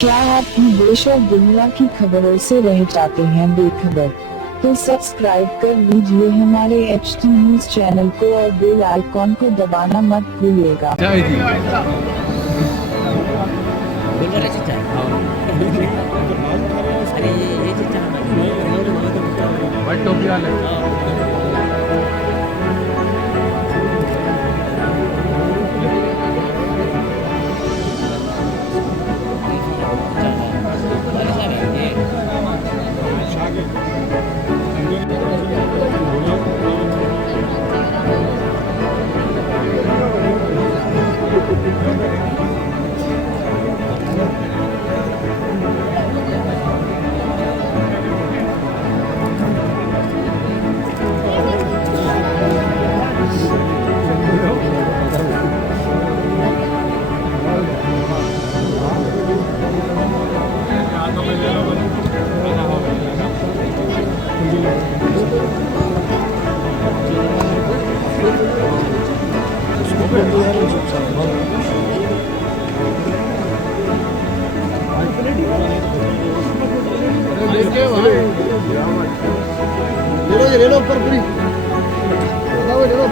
क्या आप भी देश और दुनिया की खबरों से रह जाते हैं बेखबर? तो सब्सक्राइब कर लीजिए हमारे HT न्यूज चैनल को और बेल आइकॉन को दबाना मत भूलिएगा। बोलवायला चिंता आहे अरे हे चिंता वाइट टोपी वाले ले लो ऊपर पूरी ले लो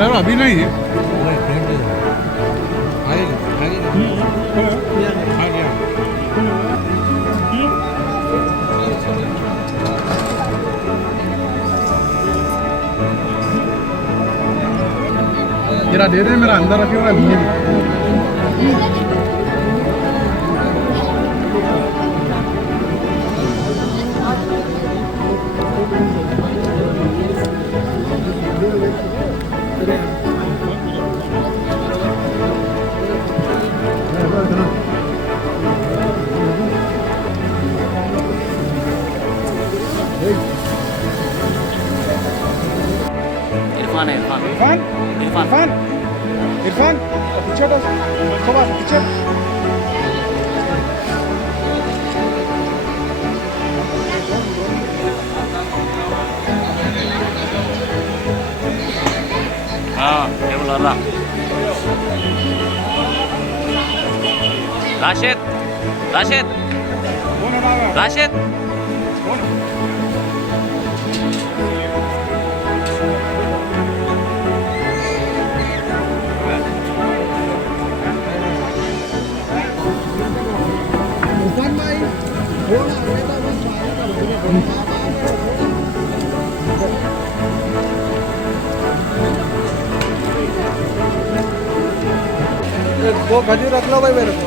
ठहरो अभी नहीं है मेरा दे दे मेरा अंदर रखे हुआ इरफान है इरफान इरफान इरफान पीछे हटो सोबा पीछे हाँ क्या बोल रहा राशिद राशिद राशिद इरफान भाई दो खजूर रख लो भाई मेरे को